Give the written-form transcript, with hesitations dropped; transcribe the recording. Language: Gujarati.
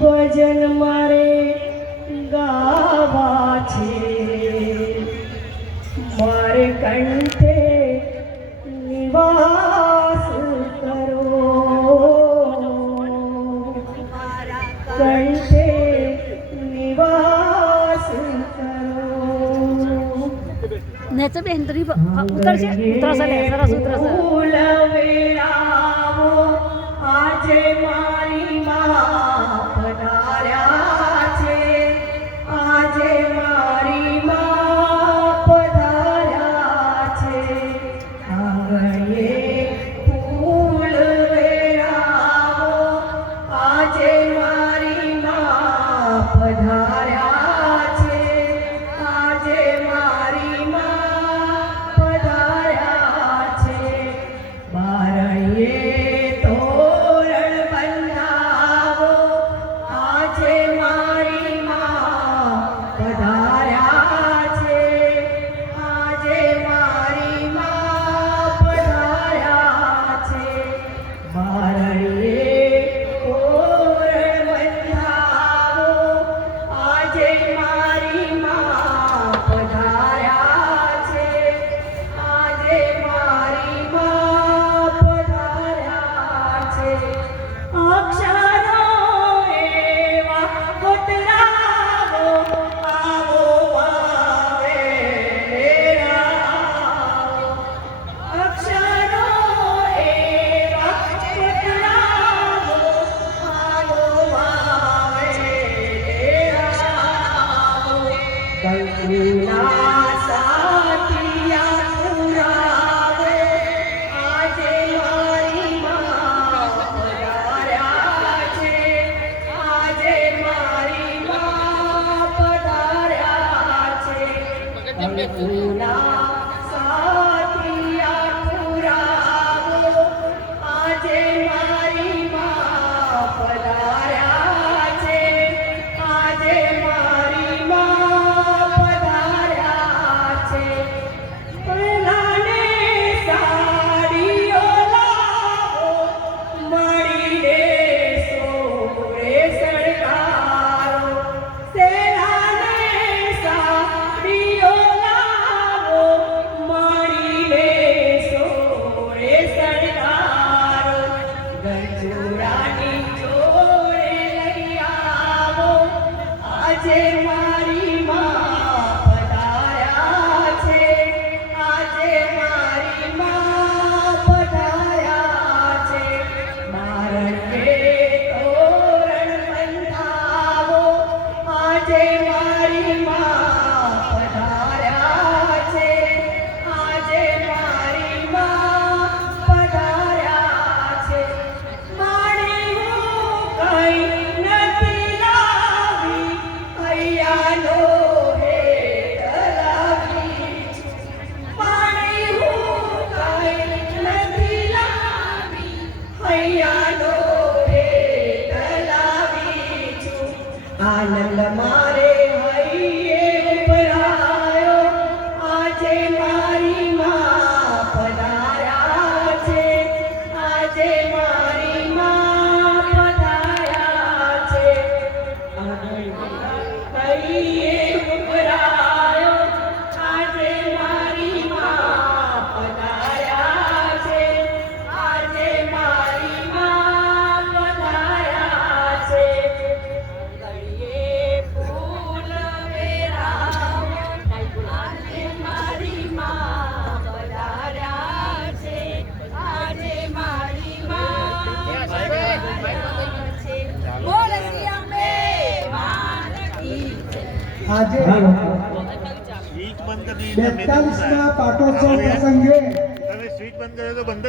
ભજન મારે ગાવા છે, મારે કંઠે નિવાસ કરો, કંઠે નિવાસ કરો. નેચર બેન તો ઉતરશે, ઉતરશે લે સરસ ઉતરશે. ફૂલ વેરાવો આજે મારી માં પધાર્યા છે, આજે મારી માં પધાર્યા છે. આંગણે ફૂલ વેરાવો આજે મારી માં પધાર્યા છે, આજે મારી માં પધાર્યા છે. બારણીએ તોરણ બંધાવો આજે મારી માં પધાર્યા છે, આજે મારી માં પધાર્યા છે. બારણીએ તોરણ બંધાવો આજે મારી માં પધાર્યા છે, આજે મારી માં પધાર્યા છે. અક્ષરો એવા કોતરાવો આવો આવે રાવો, અક્ષરો એવા કોતરાવો આવો આવે રાવો. કંકુના સાથિયા પુરાવો આજે મારી માં પધાર્યા છે, આજે મારી માં પધાર્યા છે. કંકુના સાથિયા પુરાવો આજે મારી માં પધાર્યા છે, આજે મારી માં પધાર્યા છે. પહેલાને સાડીઓ લાવો મળીને સોરે શણગારો, સેલાને સાડીઓ લાવો મળીને સોરે શણગારો. ગજોરાની જોડે લઈ આવો આજે મારી માં પધાર્યા છે, આજે મારી માં પધાર્યા છે. બારણે તોરણ બંધાવો આજે મારી માં પધાર્યા છે, આજે મારી માં પધાર્યા છે. મારી હું કઈ નથી લાવી, હૈયાનો હેત લાવી છું. મારી હું કઈ નથી લાવી, હૈયાનો હેત લાવી છું. આનંદ મારે હૈયે ઉભરાયો આજે મારી માં પધાર્યા છે, આજે મારી માં પધાર્યા છે. હૈયે ઉભરાયો આજે મારી માં પધાર્યા છે, આજે મારી માં પધાર્યા છે. ગળીએ ફૂલ વેરાવો આજે મારી માં પધાર્યા છે, આજે મારી માં પધાર્યા છે. બોલ શ્રી અંબે માત કી જય. આજે સ્વિચ બંધ કરી 42મા પાટોત્સવ પ્રસંગે તમે સ્વિચ બંધ કરે તો બંધ